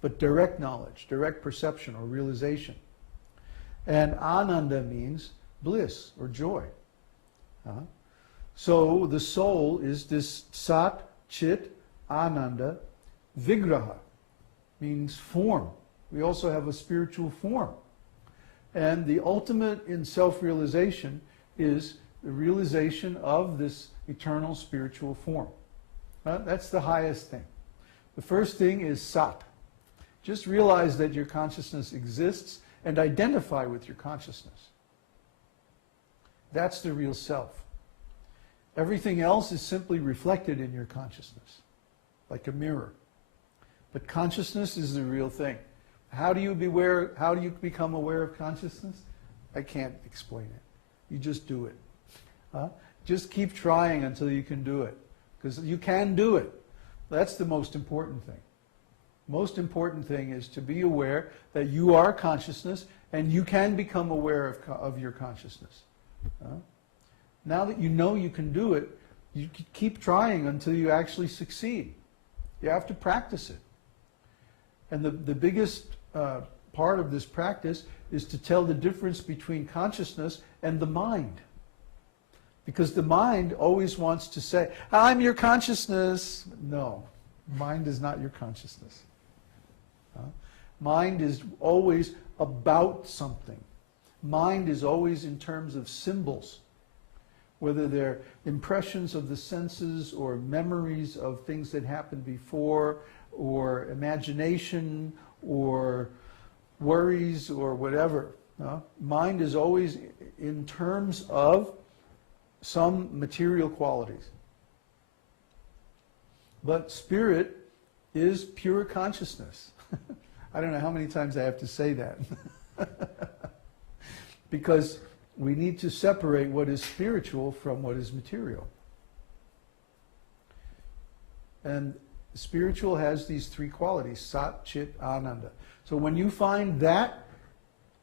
but direct knowledge, direct perception or realization. And Ananda means bliss or joy. So the soul is this Sat, Chit, Ananda, Vigraha, means form. We also have a spiritual form. And the ultimate in self-realization is the realization of this eternal spiritual form. That's the highest thing. The first thing is Sat. Just realize that your consciousness exists and identify with your consciousness. That's the real self. Everything else is simply reflected in your consciousness, like a mirror. But consciousness is the real thing. How do you become aware of consciousness? I can't explain it. You just do it. Just keep trying until you can do it. Because you can do it. That's the most important thing. Most important thing is to be aware that you are consciousness and you can become aware of your consciousness. Now that you know you can do it, you keep trying until you actually succeed. You have to practice it. And the biggest part of this practice is to tell the difference between consciousness and the mind. Because the mind always wants to say, I'm your consciousness. No, mind is not your consciousness. Mind is always about something. Mind is always in terms of symbols, whether they're impressions of the senses or memories of things that happened before, or imagination, or worries, or whatever. Mind is always in terms of some material qualities. But spirit is pure consciousness. I don't know how many times I have to say that. Because we need to separate what is spiritual from what is material. And spiritual has these three qualities, Sat, Chit, Ananda. So when you find that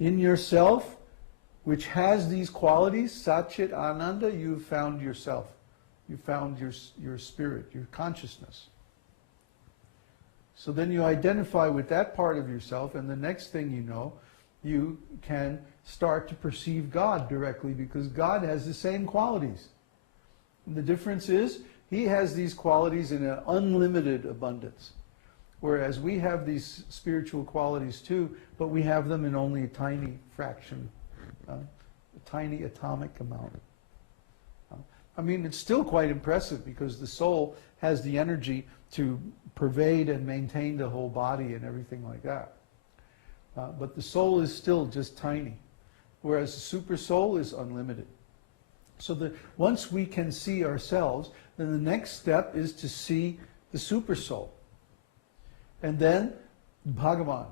in yourself, which has these qualities, Sat, Chit, Ananda, you've found yourself. You found your spirit, your consciousness. So then you identify with that part of yourself, and the next thing you know, you can start to perceive God directly, because God has the same qualities. And the difference is, He has these qualities in an unlimited abundance. Whereas we have these spiritual qualities too, but we have them in only a tiny fraction, a tiny atomic amount. I mean, it's still quite impressive, because the soul has the energy to pervade and maintain the whole body and everything like that. But the soul is still just tiny, whereas the super soul is unlimited. So that once we can see ourselves, then the next step is to see the super soul. And then Bhagavan,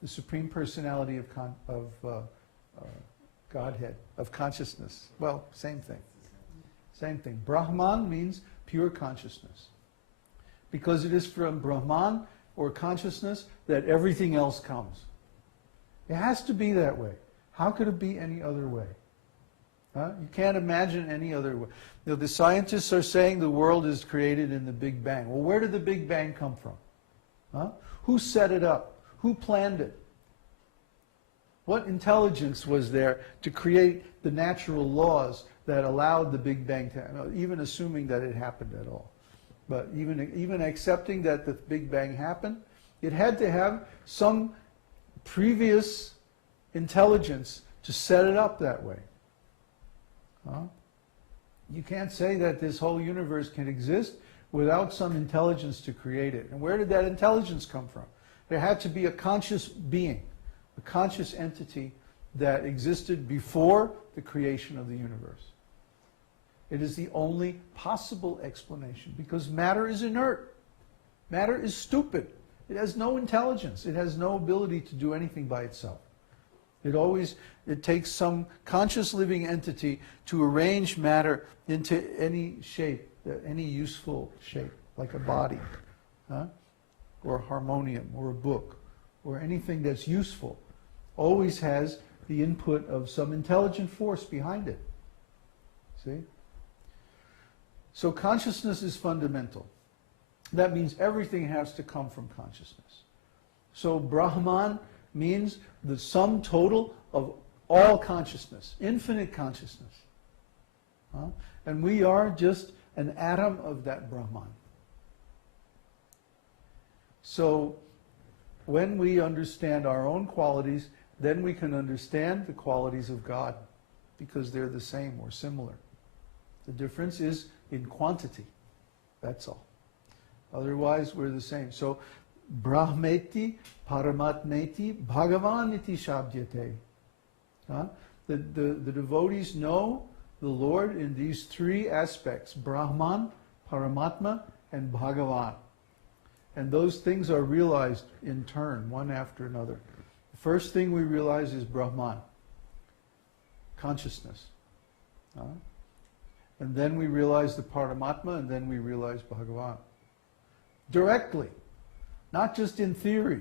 the Supreme Personality of Godhead, of consciousness. Well, same thing. Same thing. Brahman means pure consciousness. Because it is from Brahman, or consciousness, that everything else comes. It has to be that way. How could it be any other way? You can't imagine any other way. You know, the scientists are saying the world is created in the Big Bang. Well, where did the Big Bang come from? Who set it up? Who planned it? What intelligence was there to create the natural laws that allowed the Big Bang to happen, even assuming that it happened at all? But even accepting that the Big Bang happened, it had to have some previous intelligence to set it up that way. You can't say that this whole universe can exist without some intelligence to create it. And where did that intelligence come from? There had to be a conscious being, a conscious entity that existed before the creation of the universe. It is the only possible explanation, because matter is inert. Matter is stupid. It has no intelligence. It has no ability to do anything by itself. It takes some conscious living entity to arrange matter into any shape, any useful shape, like a body, or a harmonium, or a book, or anything that's useful. Always has the input of some intelligent force behind it. See? So consciousness is fundamental. That means everything has to come from consciousness. So Brahman means the sum total of all consciousness, infinite consciousness. And we are just an atom of that Brahman. So when we understand our own qualities, then we can understand the qualities of God, because they're the same or similar. The difference is in quantity. That's all. Otherwise, we're the same. So, Brahmeti, Paramatmeti, Bhagavaniti Shabdyate. The devotees know the Lord in these three aspects: Brahman, Paramatma, and Bhagavan. And those things are realized in turn, one after another. The first thing we realize is Brahman, consciousness. And then we realize the Paramatma, and then we realize Bhagavan. Directly, not just in theory.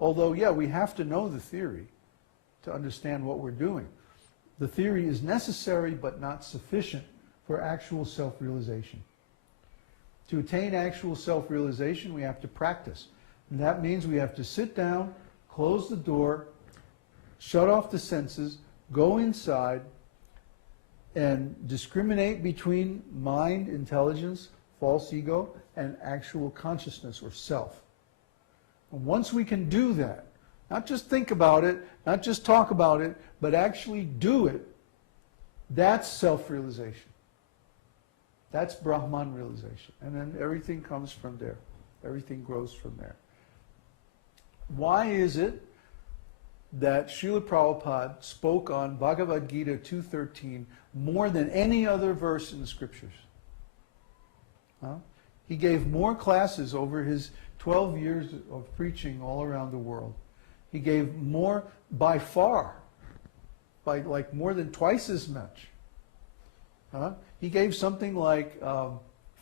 Although, yeah, we have to know the theory to understand what we're doing. The theory is necessary but not sufficient for actual self-realization. To attain actual self-realization, we have to practice. And that means we have to sit down, close the door, shut off the senses, go inside, and discriminate between mind, intelligence, false ego, and actual consciousness or self. And once we can do that, not just think about it, not just talk about it, but actually do it, that's self-realization. That's Brahman realization. And then everything comes from there. Everything grows from there. Why is it that Srila Prabhupada spoke on Bhagavad Gita 2.13 more than any other verse in the scriptures? He gave more classes over his 12 years of preaching all around the world. He gave more, by far, by like more than twice as much. He gave something like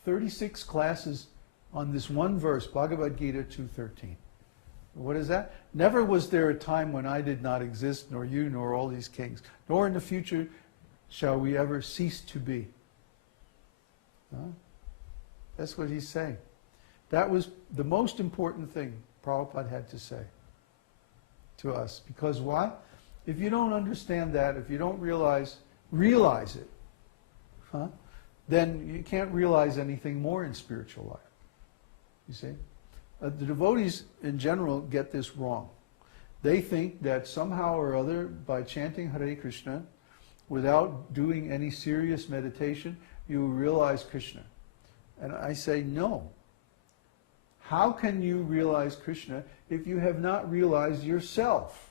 36 classes on this one verse, Bhagavad Gita 2.13. What is that? Never was there a time when I did not exist, nor you, nor all these kings, nor in the future shall we ever cease to be. That's what he's saying. That was the most important thing Prabhupada had to say to us. Because why? If you don't understand that, if you don't realize it, then you can't realize anything more in spiritual life. You see? The devotees in general get this wrong. They think that somehow or other, by chanting Hare Krishna, without doing any serious meditation, you realize Krishna. And I say no. How can you realize Krishna if you have not realized yourself?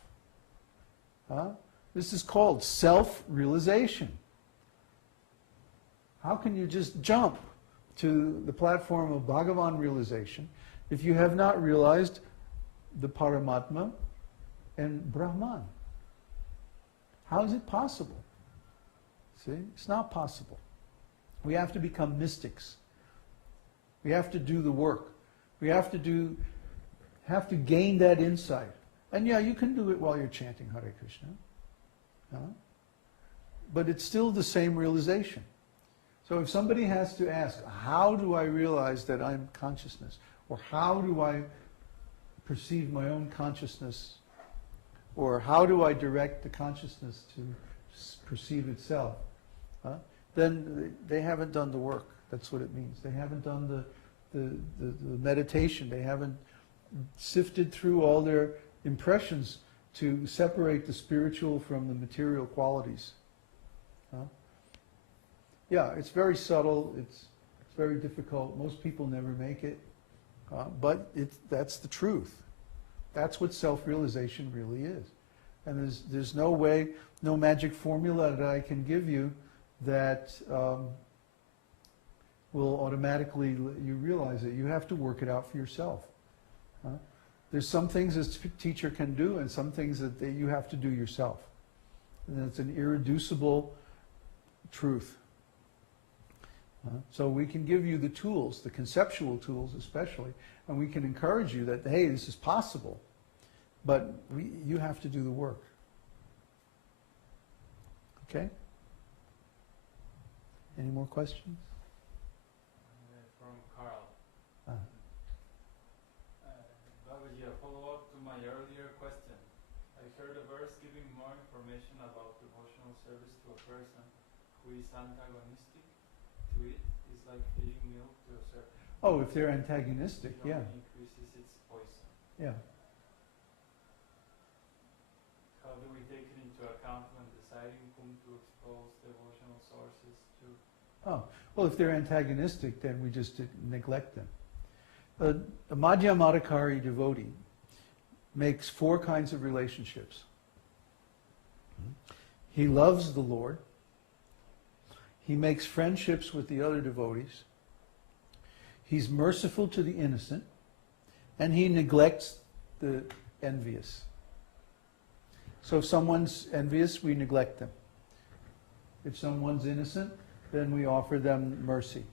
This is called self-realization. How can you just jump to the platform of Bhagavan realization if you have not realized the Paramatma and Brahman? How is it possible? See, it's not possible. We have to become mystics. We have to do the work. We have to gain that insight. And yeah, you can do it while you're chanting Hare Krishna. But it's still the same realization. So if somebody has to ask, how do I realize that I'm consciousness? Or how do I perceive my own consciousness? Or how do I direct the consciousness to perceive itself? Then they haven't done the work. That's what it means. They haven't done the meditation. They haven't sifted through all their impressions to separate the spiritual from the material qualities. Yeah, it's very subtle. It's very difficult. Most people never make it. But that's the truth. That's what self-realization really is. And there's no way, no magic formula that I can give you that will automatically let you realize it. You have to work it out for yourself. There's some things a teacher can do and some things that you have to do yourself. And it's an irreducible truth. So we can give you the tools, the conceptual tools especially, and we can encourage you that, hey, this is possible, but you have to do the work. Okay? Any more questions? From Carl. Babaji, a follow-up to my earlier question. I heard a verse giving more information about devotional service to a person who is antagonistic to it. It's like feeding milk to a serpent. Oh, if they're antagonistic, It yeah. only increases its poison. Yeah. How do we take it into account when deciding whom to expose devotional sources to? Oh, well, if they're antagonistic, then we just neglect them. A Madhyamadikari devotee makes 4 kinds of relationships. He loves the Lord. He makes friendships with the other devotees. He's merciful to the innocent. And he neglects the envious. So if someone's envious, we neglect them. If someone's innocent, then we offer them mercy.